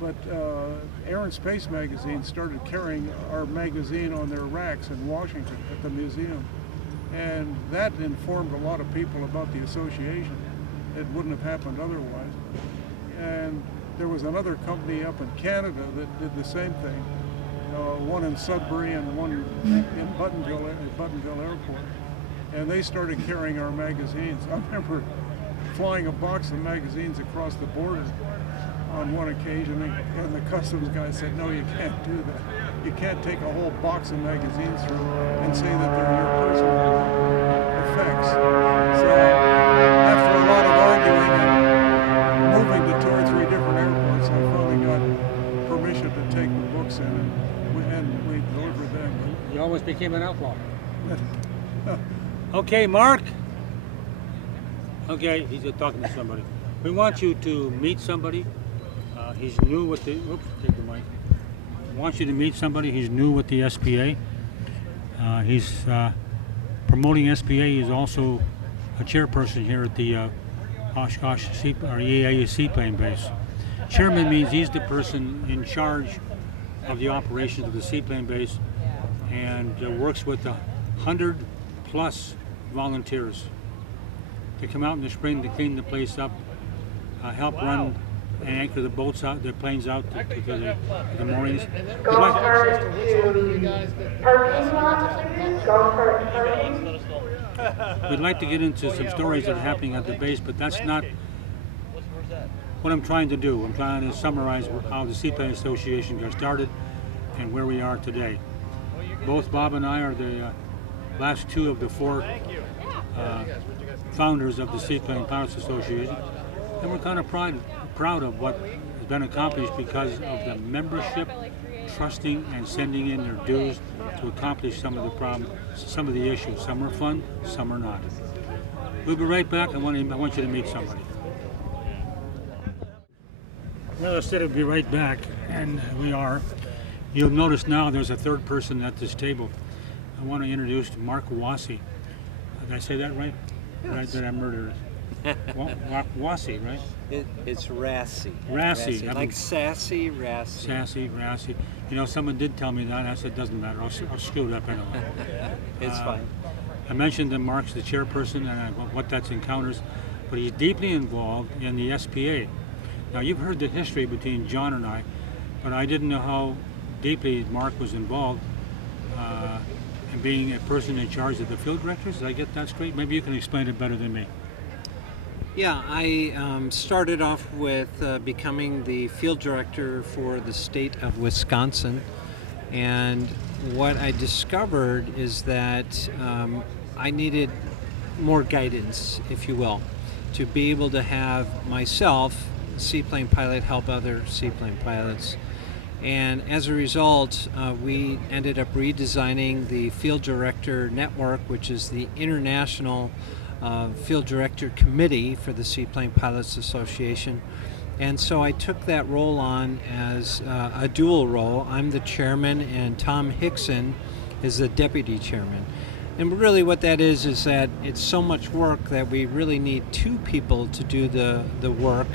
but Air and Space magazine started carrying our magazine on their racks in Washington at the museum. And that informed a lot of people about the association. It wouldn't have happened otherwise. And there was another company up in Canada that did the same thing, one in Sudbury and one in Buttonville Airport. And they started carrying our magazines. I remember flying a box of magazines across the border on one occasion, and the customs guy said, "No, you can't do that. You can't take a whole box of magazines through and say that they're your personal effects." So after a lot of arguing and moving to 2 or 3 different airports, I finally got permission to take the books in, and we delivered them. You almost became an outlaw. Okay, Mark. Okay, he's talking to somebody. We want you to meet somebody. He's new with the, oops, take the mic. We want you to meet somebody. He's new with the SPA. He's promoting SPA. He's also a chairperson here at the Oshkosh EAA Seaplane base. Chairman means he's the person in charge of the operations of the Seaplane base and works with 100 plus volunteers to come out in the spring to clean the place up, help run and anchor the boats out, the planes out to the moorings. Golf cart to parking lot, please. Golf cart parking. We'd like to get into some stories that are happening at the base, but that's not what I'm trying to do. I'm trying to summarize how the Seaplane Association got started and where we are today. Both Bob and I are the last two of the four founders of the Seaplane Pilots Association, and we're kind of proud of what has been accomplished because of the membership trusting and sending in their dues to accomplish some of the problems, some of the issues. Some are fun, some are not. We'll be right back. I want you to meet somebody. Well, I said I'd be right back, and we are. You'll notice now there's a third person at this table. I want to introduce Mark Wassey. Did I say that right? Yes. Did I murder it? Wassey, right? It's Rassy. Rassy. Like sassy, Rassy. Sassy, Rassy. You know, someone did tell me that, and I said, doesn't matter. I'll screw it up anyway. It's fine. I mentioned that Mark's the chairperson and what that encounters, but he's deeply involved in the SPA. Now, you've heard the history between John and I, but I didn't know how deeply Mark was involved in being a person in charge of the field directors. Did I get that straight? Maybe you can explain it better than me. Yeah, I started off with becoming the field director for the state of Wisconsin, and what I discovered is that I needed more guidance, if you will, to be able to have myself, a seaplane pilot, help other seaplane pilots. And as a result, we ended up redesigning the Field Director Network, which is the international Field Director Committee for the Seaplane Pilots Association. And so I took that role on as a dual role. I'm the chairman, and Tom Hickson is the deputy chairman. And really what that is that it's so much work that we really need two people to do the work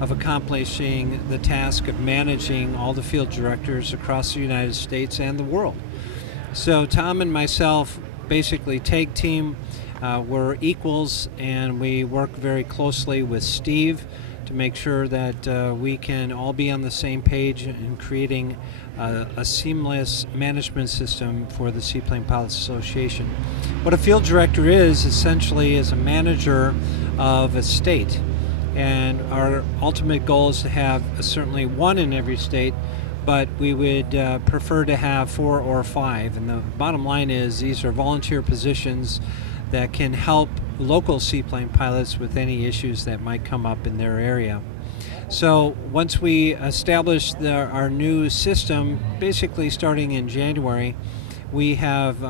of accomplishing the task of managing all the field directors across the United States and the world. So Tom and myself basically tag team. We're equals, and we work very closely with Steve to make sure that we can all be on the same page in creating a seamless management system for the Seaplane Pilots Association. What a field director is essentially is a manager of a state. And our ultimate goal is to have certainly one in every state, but we would prefer to have 4 or 5. And the bottom line is these are volunteer positions that can help local seaplane pilots with any issues that might come up in their area. So once we established our new system, basically starting in January, we have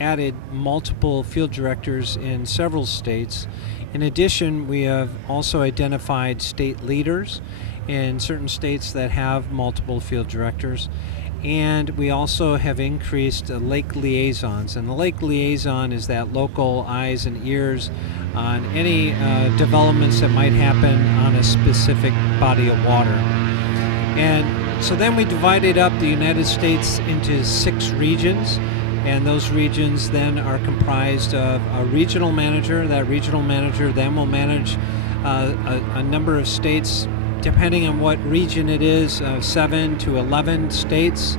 added multiple field directors in several states. In addition, we have also identified state leaders in certain states that have multiple field directors. And we also have increased lake liaisons. And the lake liaison is that local eyes and ears on any developments that might happen on a specific body of water. And so then we divided up the United States into 6 regions. And those regions then are comprised of a regional manager. That regional manager then will manage a number of states, depending on what region it is, 7 to 11 states.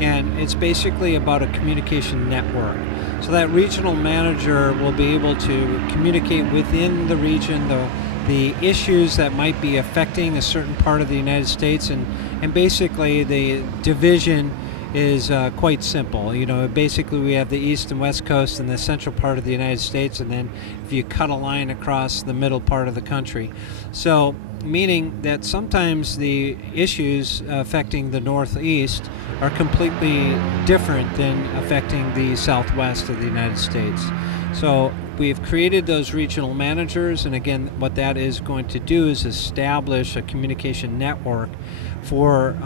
And it's basically about a communication network. So that regional manager will be able to communicate within the region the issues that might be affecting a certain part of the United States. And basically the division is quite simple. You know, basically we have the east and west coast and the central part of the United States, and then if you cut a line across the middle part of the country. So meaning that sometimes the issues affecting the northeast are completely different than affecting the southwest of the United States. So we've created those regional managers, and again what that is going to do is establish a communication network for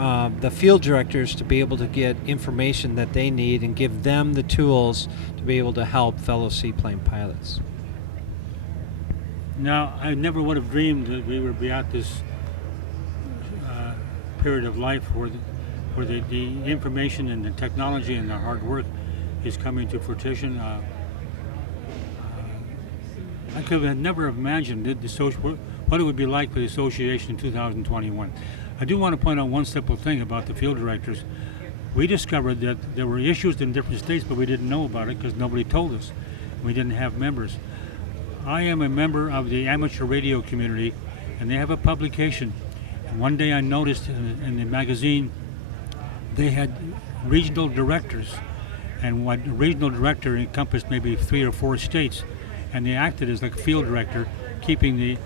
the field directors to be able to get information that they need and give them the tools to be able to help fellow seaplane pilots. Now, I never would have dreamed that we would be at this period of life where the information and the technology and the hard work is coming to fruition. I could have never imagined what it would be like for the association in 2021. I do want to point out one simple thing about the field directors. We discovered that there were issues in different states, but we didn't know about it because nobody told us. We didn't have members. I am a member of the amateur radio community, and they have a publication One day I noticed in the magazine they had regional directors, and what a regional director encompassed maybe 3 or 4 states, and they acted as like a field director, keeping the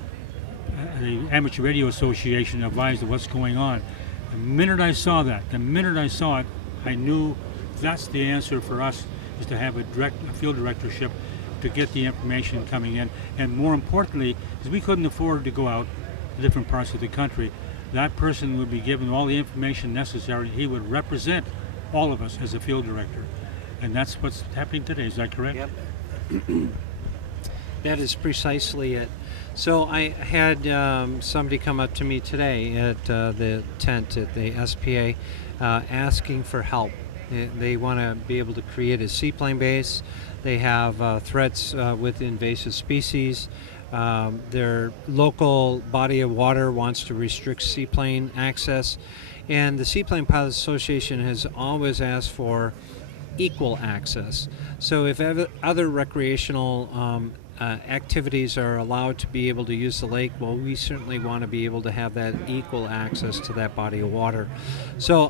Amateur Radio Association advised of what's going on. The minute I saw it, I knew that's the answer for us, is to have a field directorship to get the information coming in. And more importantly, because we couldn't afford to go out to different parts of the country, that person would be given all the information necessary. He would represent all of us as a field director. And that's what's happening today. Is that correct? Yep. That is precisely it. So I had somebody come up to me today at the tent at the SPA asking for help. They want to be able to create a seaplane base. They have threats with invasive species. Their local body of water wants to restrict seaplane access. And the Seaplane Pilots Association has always asked for equal access. So if other recreational activities are allowed to be able to use the lake, well, we certainly want to be able to have that equal access to that body of water. So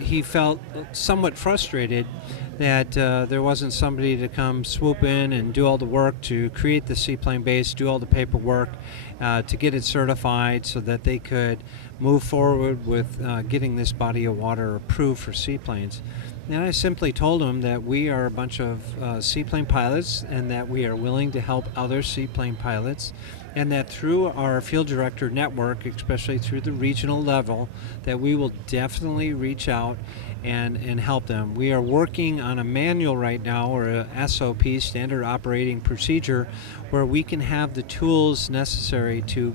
he felt somewhat frustrated that there wasn't somebody to come swoop in and do all the work to create the seaplane base, do all the paperwork to get it certified so that they could move forward with getting this body of water approved for seaplanes. And I simply told him that we are a bunch of seaplane pilots and that we are willing to help other seaplane pilots, and that through our field director network, especially through the regional level, that we will definitely reach out and help them. We are working on a manual right now, or a SOP, standard operating procedure, where we can have the tools necessary to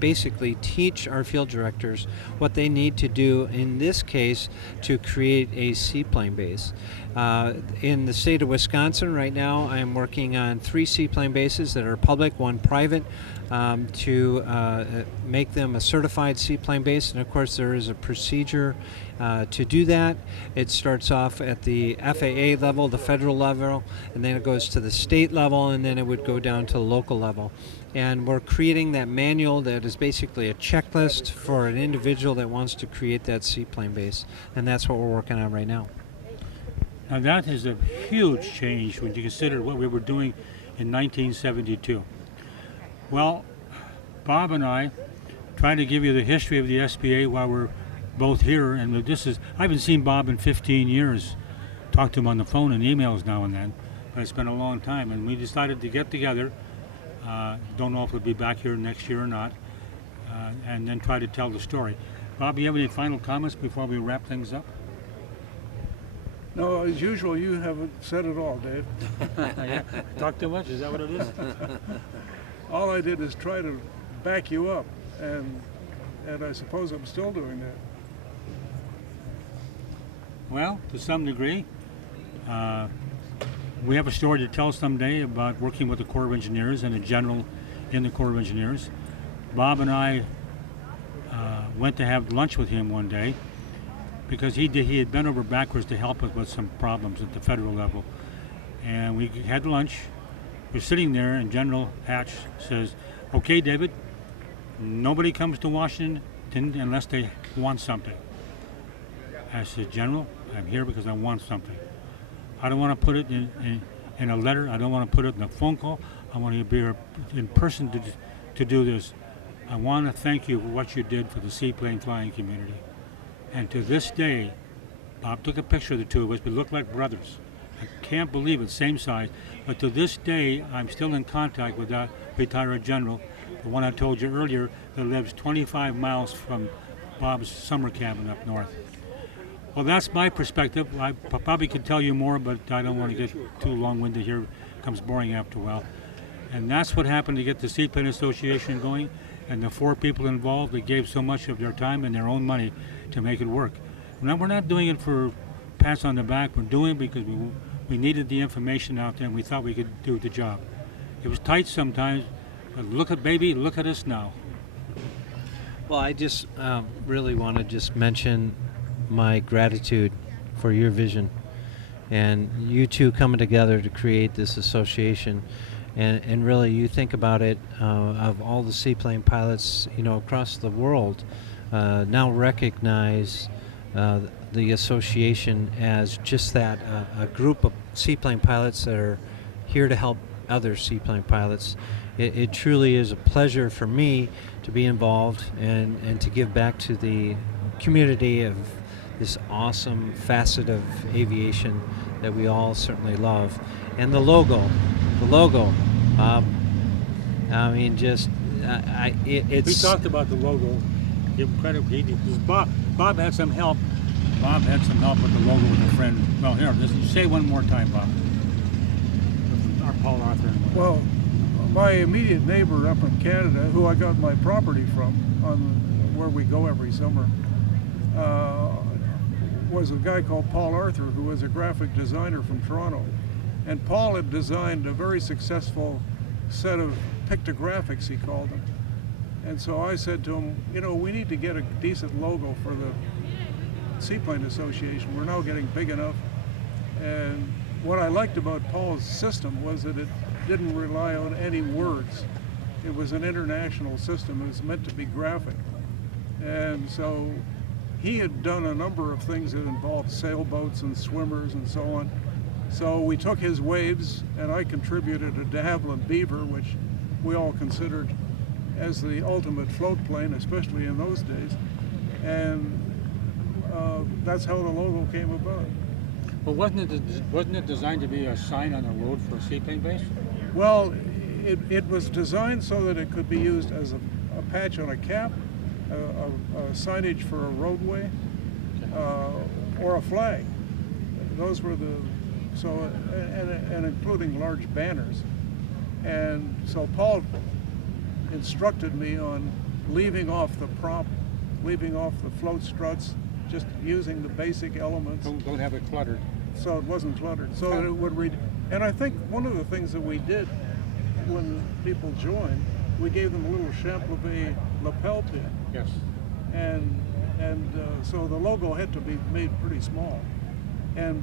basically teach our field directors what they need to do, in this case, to create a seaplane base. In the state of Wisconsin right now, I am working on 3 seaplane bases that are public, 1 private, to make them a certified seaplane base. And of course there is a procedure to do that. It starts off at the FAA level, the federal level, and then it goes to the state level, and then it would go down to the local level. And we're creating that manual that is basically a checklist for an individual that wants to create that seaplane base, and that's what we're working on right now. Now that is a huge change when you consider what we were doing in 1972. Well, Bob and I try to give you the history of the SBA while we're both here, and I haven't seen Bob in 15 years. Talked to him on the phone and emails now and then, but it's been a long time, and we decided to get together. Don't know if we'll be back here next year or not, and then try to tell the story. Bob, you have any final comments before we wrap things up? No, as usual, you haven't said it all, Dave. Talk too much? Is that what it is? All I did is try to back you up, and I suppose I'm still doing that. Well, to some degree. We have a story to tell someday about working with the Corps of Engineers and a general in the Corps of Engineers. Bob and I went to have lunch with him one day because he had bent over backwards to help us with some problems at the federal level. And we had lunch. We're sitting there, and General Hatch says, "Okay, David, nobody comes to Washington unless they want something." I said, "General, I'm here because I want something. I don't want to put it in a letter. I don't want to put it in a phone call. I want to be here in person to do this. I want to thank you for what you did for the seaplane flying community." And to this day, Bob took a picture of the two of us. We look like brothers. I can't believe it, same size. But to this day, I'm still in contact with that retired general, the one I told you earlier, that lives 25 miles from Bob's summer cabin up north. Well, that's my perspective. I probably could tell you more, but I don't want to get too long-winded here. It becomes boring after a while. And that's what happened to get the Seaplane Association going, and the 4 people involved that gave so much of their time and their own money to make it work. Now, we're not doing it for pats on the back. We're doing it because we needed the information out there, and we thought we could do the job. It was tight sometimes, but look at us now. Well, I just really want to just mention my gratitude for your vision and you two coming together to create this association. And really, you think about it, of all the seaplane pilots, across the world, now recognize the association as just that, a group of seaplane pilots that are here to help other seaplane pilots. It truly is a pleasure for me to be involved and to give back to the community of this awesome facet of aviation that we all certainly love. And the logo, I mean, just it's. We talked about the logo. Give him credit. Because Bob had some help. Bob had some help with the logo with a friend. Well, here, say one more time, Bob. Our Paul Arthur. Well, my immediate neighbor up in Canada, who I got my property from, on where we go every summer, was a guy called Paul Arthur, who was a graphic designer from Toronto. And Paul had designed a very successful set of pictographics, he called them. And so I said to him, you know, we need to get a decent logo for the Seaplane Association. We're now getting big enough. And what I liked about Paul's system was that it didn't rely on any words. It was an international system. It was meant to be graphic. And so he had done a number of things that involved sailboats and swimmers and so on. So we took his waves, and I contributed a de Havilland Beaver, which we all considered as the ultimate float plane, especially in those days. And that's how the logo came about. But wasn't it designed to be a sign on the road for a seaplane base? Well, it was designed so that it could be used as a patch on a cap, a signage for a roadway, or a flag. Those were the, so, and including large banners. And so Paul instructed me on leaving off the prop, leaving off the float struts, just using the basic elements. Don't have it cluttered. So it wasn't cluttered, so that it would read. And I think one of the things that we did when people joined, we gave them a little Champlevé lapel pin. Yes. And so the logo had to be made pretty small. And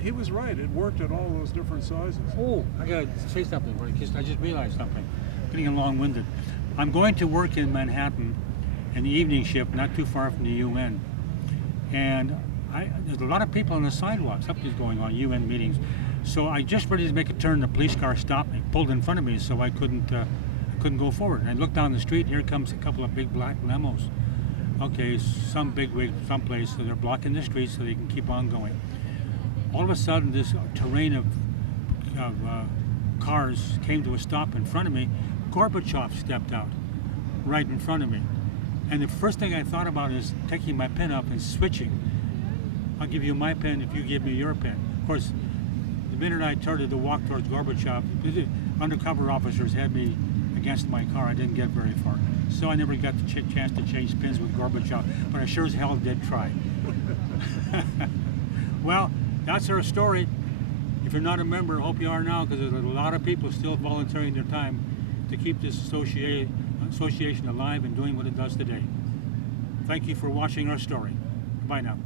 he was right, it worked at all those different sizes. Oh, I gotta say something, because I just realized something. Getting long-winded. I'm going to work in Manhattan in the evening shift, not too far from the UN. And there's a lot of people on the sidewalks, something's going on, UN meetings. So I just ready to make a turn, the police car stopped me, pulled in front of me, so I couldn't go forward. And I looked down the street, here comes a couple of big black limos. Okay, some bigwig someplace, so they're blocking the street so they can keep on going. All of a sudden, this terrain of cars came to a stop in front of me. Gorbachev stepped out right in front of me. And the first thing I thought about is taking my pen up and switching. I'll give you my pen if you give me your pen. Of course, the minute I started to walk towards Gorbachev, the undercover officers had me against my car. I didn't get very far. So I never got the chance to change pins with Gorbachev, but I sure as hell did try. Well, that's our story. If you're not a member, I hope you are now, because there's a lot of people still volunteering their time to keep this association alive and doing what it does today. Thank you for watching our story. Bye now.